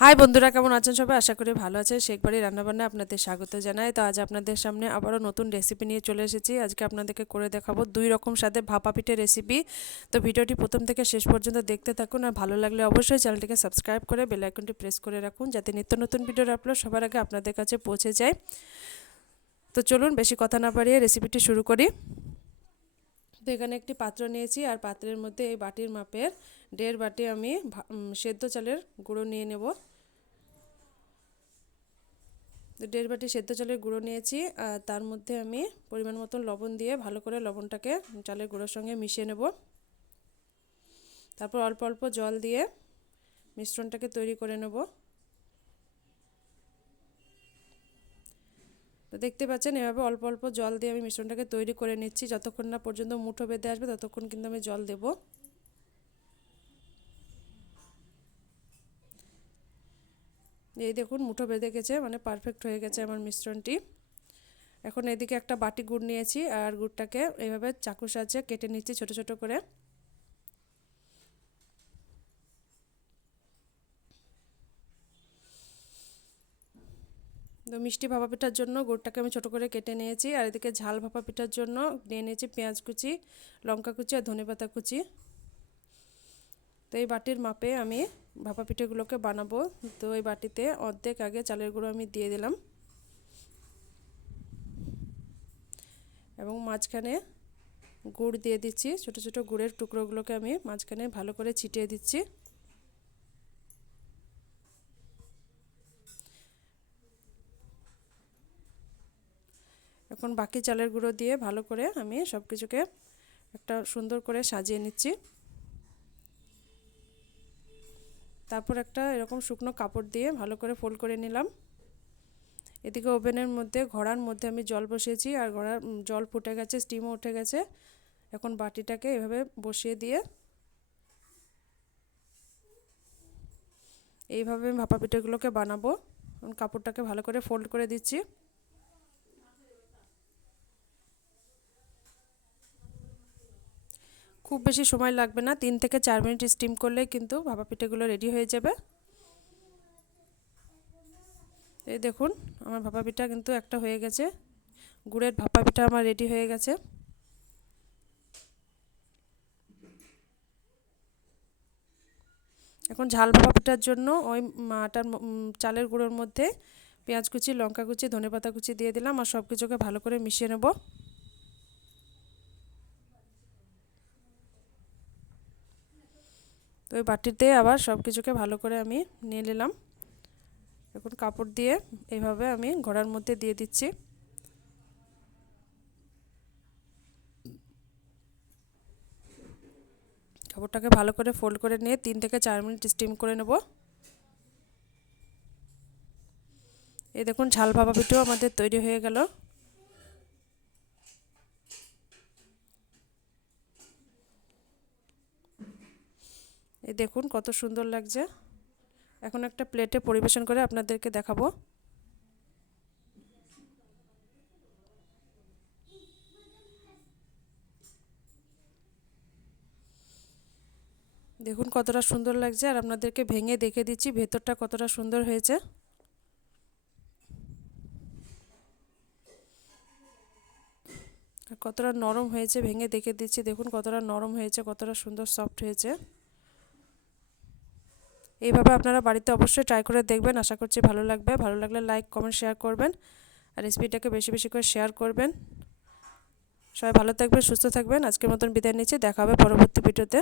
High বন্ধুরা, কেমন আছেন সবাই? আশা করি ভালো আছে শেখবাড়ি রান্নাবান্না আপনাদের স্বাগত জানাই। তো আজ আপনাদের সামনে আবারও নতুন রেসিপি নিয়ে চলে এসেছি। আজকে আপনাদেরকে করে দেখাবো দুই রকম স্বাদে ভাপা পিঠে রেসিপি তো ভিডিওটি প্রথম থেকে শেষ পর্যন্ত দেখতে থাকুন আর ভালো লাগলে অবশ্যই চ্যানেলটিকে সাবস্ক্রাইব করে বেল আইকনটি প্রেস করে রাখুন যাতে নিত্য নতুন ভিডিওর আপলোড সবার আগে আপনাদের কাছে পৌঁছে যায়। তো চলুন, বেশি কথা না বাড়িয়ে রেসিপিটি শুরু করি। তো এখানে একটি পাত্র নিয়েছি আর পাত্রের মধ্যে এই বাটির মাপের দেড় বাটি আমি সেদ্ধ চালের গুঁড়ো নিয়ে নেব। তো দেড় বাটি সেদ্ধ চালের গুঁড়ো নিয়েছি, আর তার মধ্যে আমি পরিমাণ মতন লবণ দিয়ে ভালো করে লবণটাকে চালের গুঁড়োর সঙ্গে মিশিয়ে নেব। তারপর অল্প অল্প জল দিয়ে মিশ্রণটাকে তৈরি করে নেব। তো দেখতে পাচ্ছেন, এভাবে অল্প অল্প জল দিয়ে আমি মিশ্রণটাকে তৈরি করে নিচ্ছি। যতক্ষণ না পর্যন্ত মুঠো বেঁধে আসবে, ততক্ষণ কিন্তু আমি জল দেবো। এই দেখুন, মুঠো বেঁধে গেছে মানে পারফেক্ট হয়ে গেছে আমার মিশ্রণটি। এখন এদিকে একটা বাটি গুড় নিয়েছি, আর গুড়টাকে এইভাবে চাকু সাহায্যে কেটে নিচ্ছি ছোট ছোট করে। তো মিষ্টি ভাপা পিঠার জন্য গুড়টাকে আমি ছোটো করে কেটে নিয়েছি। আর এদিকে ঝাল ভাপা পিঠার জন্য নিয়ে নিয়েছি পেঁয়াজ কুচি, লঙ্কা কুচি আর ধনে পাতা কুচি। তো এই বাটির মাপে আমি ভাপা পিঠেগুলোকে বানাবো। তো এই বাটিতে অর্ধেক আগে চালের গুঁড়ো আমি দিয়ে দিলাম। এবং মাঝখানে গুড় দিয়ে দিচ্ছি। ছোট ছোট গুড়ের টুকরোগুলোকে আমি মাঝখানে ভালো করে ছিটিয়ে দিচ্ছি। এখন বাকি চালের গুঁড়ো দিয়ে ভালো করে আমি সব কিছুকে একটা সুন্দর করে সাজিয়ে নিচ্ছি। তারপর একটা এরকম শুকনো কাপড় দিয়ে ভালো করে ফোল্ড করে নিলাম। এদিকে ওভেনের মধ্যে, ঘোড়ার মধ্যে আমি জল বসিয়েছি আর ঘোড়ার জল ফুটে গেছে স্টিমও উঠে গেছে। এখন বাটিটাকে এভাবে বসিয়ে দিয়ে এইভাবে ভাপা পিঠেগুলোকে বানাবো। কাপড়টাকে ভালো করে ফোল্ড করে দিচ্ছি। খুব বেশি সময় লাগবে না। তিন থেকে চার মিনিট স্টিম করলে কিন্তু ভাপা পিঠেগুলো রেডি হয়ে যাবে। এই দেখুন, আমার ভাপা পিঠা কিন্তু একটা হয়ে গেছে। গুড়ের ভাপা পিঠা আমার রেডি হয়ে গেছে। এখন ঝাল ভাপা পিঠার জন্য ওই আটার চালের গুঁড়োর মধ্যে পেঁয়াজ কুচি, লঙ্কা কুচি ধনে পাতা কুচি দিয়ে দিলাম আর সব কিছুকে ভালো করে মিশিয়ে নেব। ওই বাটিতে আবার সব কিছুকে ভালো করে আমি নিয়ে নিলাম। এখন কাপড় দিয়ে এইভাবে আমি ঘোড়ার মধ্যে দিয়ে দিচ্ছি। কাপড়টাকে ভালো করে ফোল্ড করে নিয়ে তিন থেকে চার মিনিট স্টিম করে নেব। এই দেখুন, ঝাল ভাপা পিঠেও আমাদের তৈরি হয়ে গেল। এই দেখুন কত সুন্দর লাগছে। এখন একটা প্লেটে পরিবেশন করে আপনাদেরকে দেখাবো। দেখুন কতটা সুন্দর লাগছে, আর আপনাদেরকে ভেঙে দেখে দিচ্ছি ভেতরটা কতটা সুন্দর হয়েছে। কতটা নরম হয়েছে, ভেঙে দেখে দিচ্ছি। দেখুন কতটা নরম হয়েছে, কতটা সুন্দর, সফট হয়েছে। এইভাবে আপনারা বাড়িতে অবশ্যই ট্রাই করে দেখবেন। আশা করছি ভালো লাগবে। ভালো লাগলে লাইক কমেন্ট শেয়ার করবেন। আর রেসিপিটাকে বেশি বেশি করে শেয়ার করবেন। সবাই ভালো থাকবেন, সুস্থ থাকবেন। আজকের মতন বিদায় নিচ্ছি। দেখা হবে পরবর্তী ভিডিওতে